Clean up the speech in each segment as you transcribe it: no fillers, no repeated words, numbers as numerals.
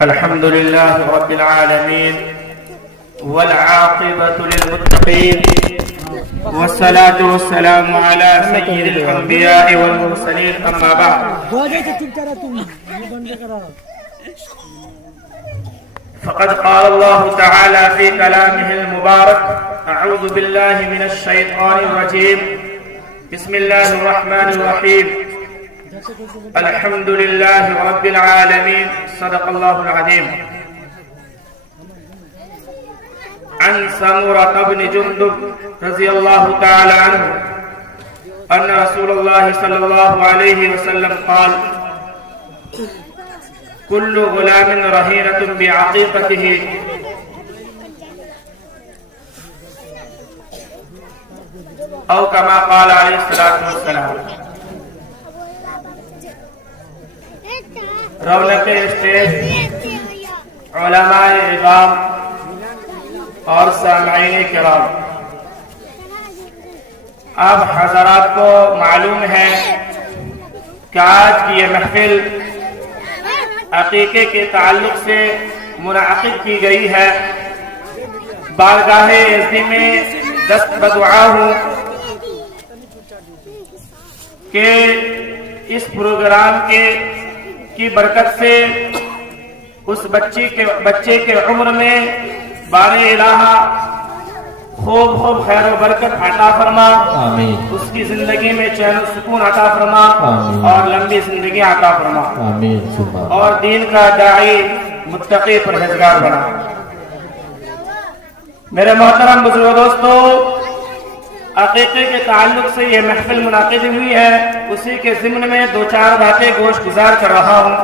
الحمد لله رب العالمين والعاقبة للمتقين والصلاة والسلام على سيد الأنبياء والمرسلين أما بعد فقد قال الله تعالى في كلامه المبارك أعوذ بالله من الشيطان الرجيم بسم الله الرحمن الرحيم الحمد لله رب العالمين صدق الله العظيم عن سمرة بن جندب رضي الله تعالى عنه أن رسول الله صلى الله عليه وسلم قال كل غلام رهينة بعقيقته أو كما قال عليه الصلاة والسلام. رونق اسٹیج، علماء اعظام اور سامعین کرام، اب حضرات کو معلوم ہے کہ آج کی یہ محفل عقیقے کے تعلق سے منعقد کی گئی ہے. بارگاہ عزی میں دست بدعا ہوں کہ اس پروگرام کی برکت سے اس بچے کے عمر میں بار الہ خوب خیر و برکت عطا فرما، آمین. اس کی زندگی میں چین و سکون عطا فرما، آمین. اور لمبی زندگی عطا فرما، آمین. اور دین کا داعی متقی پرہیزگار بنا. میرے محترم بزرگ دوستو، عقیقے کے تعلق سے یہ محفل منعقد ہوئی ہے، اسی کے ضمن میں دو چار باتیں گوش گزار کر رہا ہوں.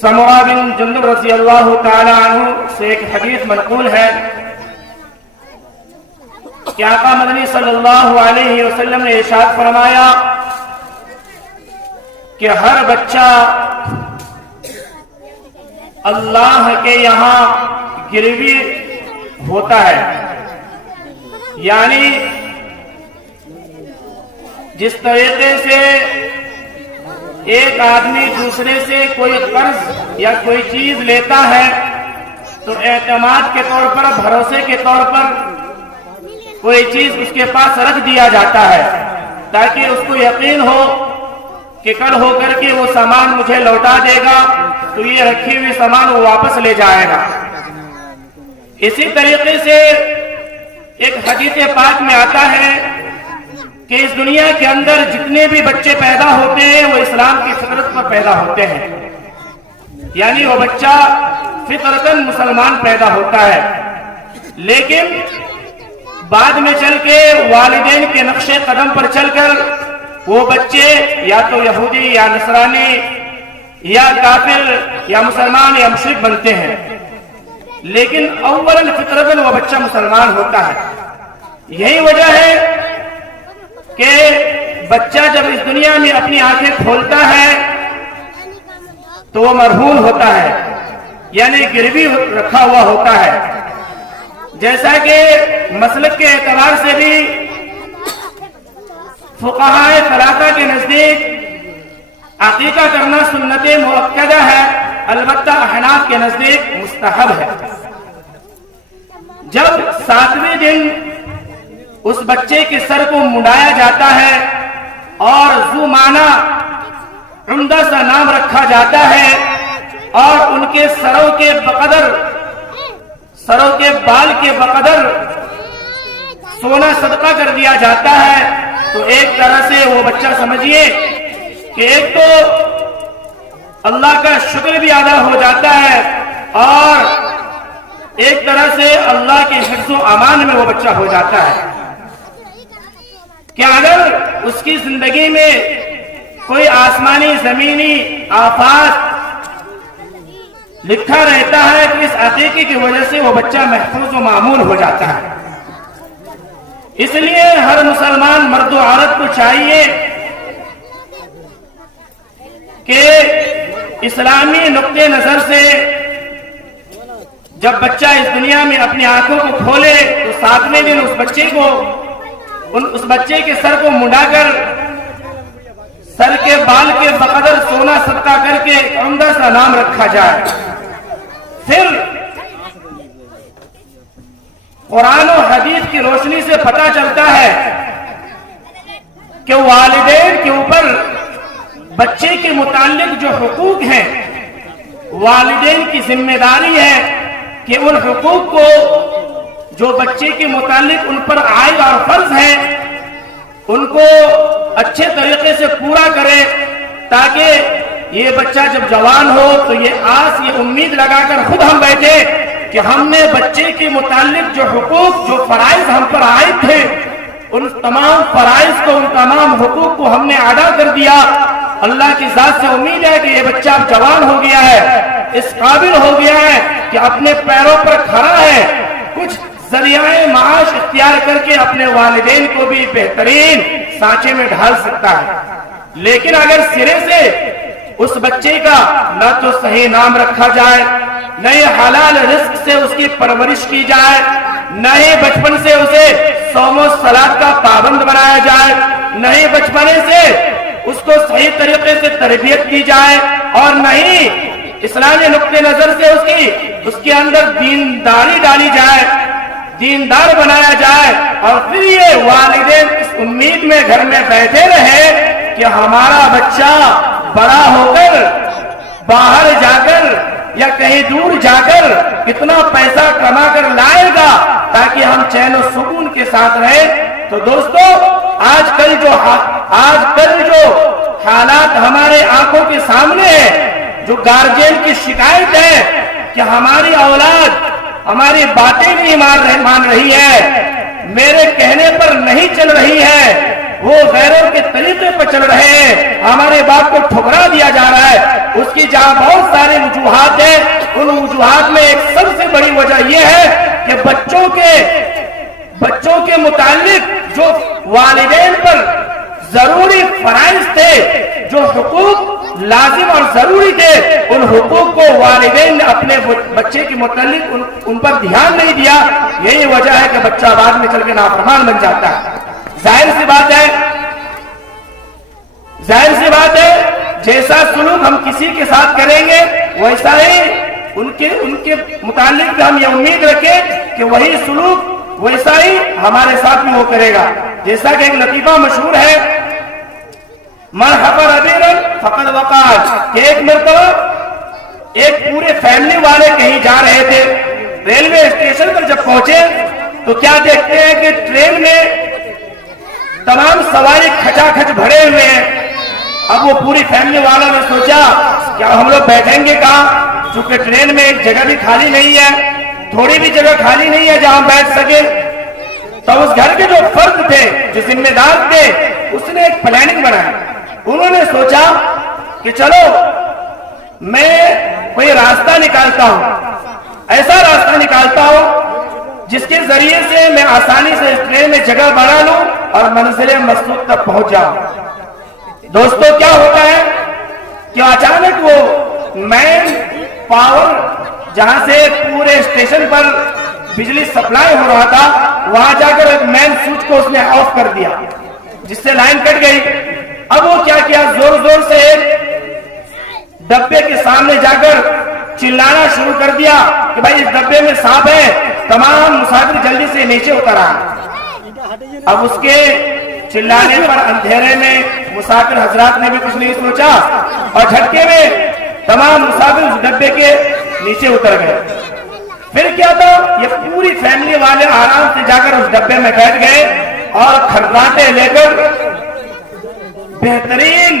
سمرہ بن جندب رضی اللہ تعالی عنہ سے ایک حدیث منقول ہے کہ آقا مدنی صلی اللہ علیہ وسلم نے ارشاد فرمایا کہ ہر بچہ اللہ کے یہاں گروی ہوتا ہے. یعنی جس طریقے سے ایک آدمی دوسرے سے کوئی قرض یا کوئی چیز لیتا ہے تو اعتماد کے طور پر، بھروسے کے طور پر کوئی چیز اس کے پاس رکھ دیا جاتا ہے تاکہ اس کو یقین ہو کہ کل ہو کر کے وہ سامان مجھے لوٹا دے گا تو یہ رکھی ہوئی سامان وہ واپس لے جائے گا. اسی طریقے سے ایک حدیث پاک میں آتا ہے کہ اس دنیا کے اندر جتنے بھی بچے پیدا ہوتے ہیں وہ اسلام کی فطرت پر پیدا ہوتے ہیں. یعنی وہ بچہ فطرتاً مسلمان پیدا ہوتا ہے، لیکن بعد میں چل کے والدین کے نقش قدم پر چل کر وہ بچے یا تو یہودی یا نصرانی یا کافر یا مسلمان یا مشرک بنتے ہیں. لیکن اولاً فطرتاً وہ بچہ مسلمان ہوتا ہے. یہی وجہ ہے کہ بچہ جب اس دنیا میں اپنی آنکھیں کھولتا ہے تو وہ مرہون ہوتا ہے، یعنی گروی رکھا ہوا ہوتا ہے. جیسا کہ مسلک کے اعتبار سے بھی فقہائے ثلاثہ کے نزدیک عقیقہ کرنا سنت مؤکدہ ہے، البتہ احناف کے نزدیک مستحب ہے. جب 7ویں دن اس بچے کے سر کو منڈایا جاتا ہے اور ذو معنی عمدہ سا نام رکھا جاتا ہے اور ان کے سروں کے بال کے بقدر سونا صدقہ کر دیا جاتا ہے تو ایک طرح سے وہ بچہ سمجھیے کہ ایک تو اللہ کا شکر بھی ادا ہو جاتا ہے اور ایک طرح سے اللہ کے حفظ و امان میں وہ بچہ ہو جاتا ہے کہ اگر اس کی زندگی میں کوئی آسمانی زمینی آفات لکھا رہتا ہے تو اس عقیقے کی وجہ سے وہ بچہ محفوظ و معمول ہو جاتا ہے. اس لیے ہر مسلمان مرد و عورت کو چاہیے کہ اسلامی نقطۂ نظر سے جب بچہ اس دنیا میں اپنی آنکھوں کو کھولے تو ساتویں دن اس بچے کے سر کو منڈا کر سر کے بال کے بقدر سونا صدقہ کر کے عمدہ سا نام رکھا جائے. پھر قرآن و حدیث کی روشنی سے پتہ چلتا ہے کہ والدین کے اوپر بچے کے متعلق جو حقوق ہیں والدین کی ذمہ داری ہے کہ ان حقوق کو جو بچے کے متعلق ان پر عائد اور فرض ہے ان کو اچھے طریقے سے پورا کرے تاکہ یہ بچہ جب جوان ہو تو یہ آس یہ امید لگا کر خود ہم بیٹھے کہ ہم نے بچے کے متعلق جو حقوق جو فرائض ہم پر عائد تھے ان تمام فرائض کو ان تمام حقوق کو ہم نے ادا کر دیا. اللہ کی ذات سے امید ہے کہ یہ بچہ اب جوان ہو گیا ہے اس قابل ہو گیا ہے کہ اپنے پیروں پر کھڑا ہے کچھ ذریعہ معاش اختیار کر کے اپنے والدین کو بھی بہترین سانچے میں ڈھال سکتا ہے. لیکن اگر سرے سے اس بچے کا نہ تو صحیح نام رکھا جائے نہ یہ حلال رزق سے اس کی پرورش کی جائے نہ ہی بچپن سے اسے صوم و صلات کا پابند بنایا جائے نہ ہی بچپنے سے اس کو صحیح طریقے سے تربیت دی جائے اور نہ ہی اسلامی نقطۂ نظر سے اس کے اندر دینداری ڈالی جائے دیندار بنایا جائے اور پھر یہ والدین اس امید میں گھر میں بیٹھے رہے کہ ہمارا بچہ بڑا ہو کر باہر جا کر یا کہیں دور جا کر کتنا پیسہ کما کر لائے گا تاکہ ہم چین و سکون کے ساتھ رہیں. تو دوستو آج کل جو حالات ہمارے آنکھوں کے سامنے ہے جو گارجین کی شکایت ہے کہ ہماری اولاد ہماری باتیں نہیں مان رہی ہے میرے کہنے پر نہیں چل رہی ہے وہ غیروں کے طریقے پر چل رہے ہیں ہمارے باپ کو ٹھکرا دیا جا رہا ہے اس کی جہاں بہت سارے وجوہات ہیں ان وجوہات میں ایک سب سے بڑی وجہ یہ ہے کہ بچوں کے متعلق جو والدین پر ضروری فرائض تھے جو حقوق لازم اور ضروری تھے ان حقوق کو والدین نے اپنے بچے کے متعلق ان پر دھیان نہیں دیا. یہی وجہ ہے کہ بچہ بعد میں چل کے نافرمان بن جاتا ہے. ظاہر سی بات ہے جیسا سلوک ہم کسی کے ساتھ کریں گے ویسا ہی ان کے متعلق ہم یہ امید رکھیں کہ وہی سلوک ویسا ہی ہمارے ساتھ میں وہ کرے گا. جیسا کہ ایک لطیفہ مشہور ہے من حفر عبیرا فقد وقع کہ ایک مرتبہ ایک پورے فیملی والے کہیں جا رہے تھے ریلوے اسٹیشن پر جب پہنچے تو کیا دیکھتے ہیں کہ ٹرین میں تمام سواری کھچا کھچ بھرے ہوئے ہیں. اب وہ پوری فیملی والوں نے سوچا کیا ہم لوگ بیٹھیں گے کہاں چونکہ ٹرین میں ایک جگہ بھی خالی نہیں ہے تھوڑی بھی جگہ خالی نہیں ہے جہاں بیٹھ سکے. تو اس گھر کے جو فرد تھے جو ذمہ دار تھے اس نے ایک پلاننگ بنائی. انہوں نے سوچا کہ چلو میں کوئی راستہ نکالتا ہوں ایسا راستہ نکالتا ہوں جس کے ذریعے سے میں آسانی سے اس ٹرین میں جگہ بنا لوں اور منزل مقصود تک پہنچ جاؤں. دوستو کیا ہوتا ہے کہ اچانک وہ مین پاور جہاں سے پورے اسٹیشن پر بجلی سپلائی ہو رہا تھا وہاں جا کر ایک مین سوئچ کو اس نے آف کر دیا جس سے لائن کٹ گئی. اب وہ کیا زور زور سے ڈبے کے سامنے جا کر چلانا شروع کر دیا کہ بھائی اس ڈبے میں سانپ ہے تمام مسافر جلدی سے نیچے اتر آئے. اب اس کے چلانے پر اندھیرے میں مسافر حضرات نے بھی کچھ نہیں سوچا اور جھٹکے میں تمام مسافر اس ڈبے کے نیچے اتر گئے. پھر کیا تھا یہ پوری فیملی والے آرام سے جا کر اس ڈبے میں بیٹھ گئے اور کھرکاتے لے کر بہترین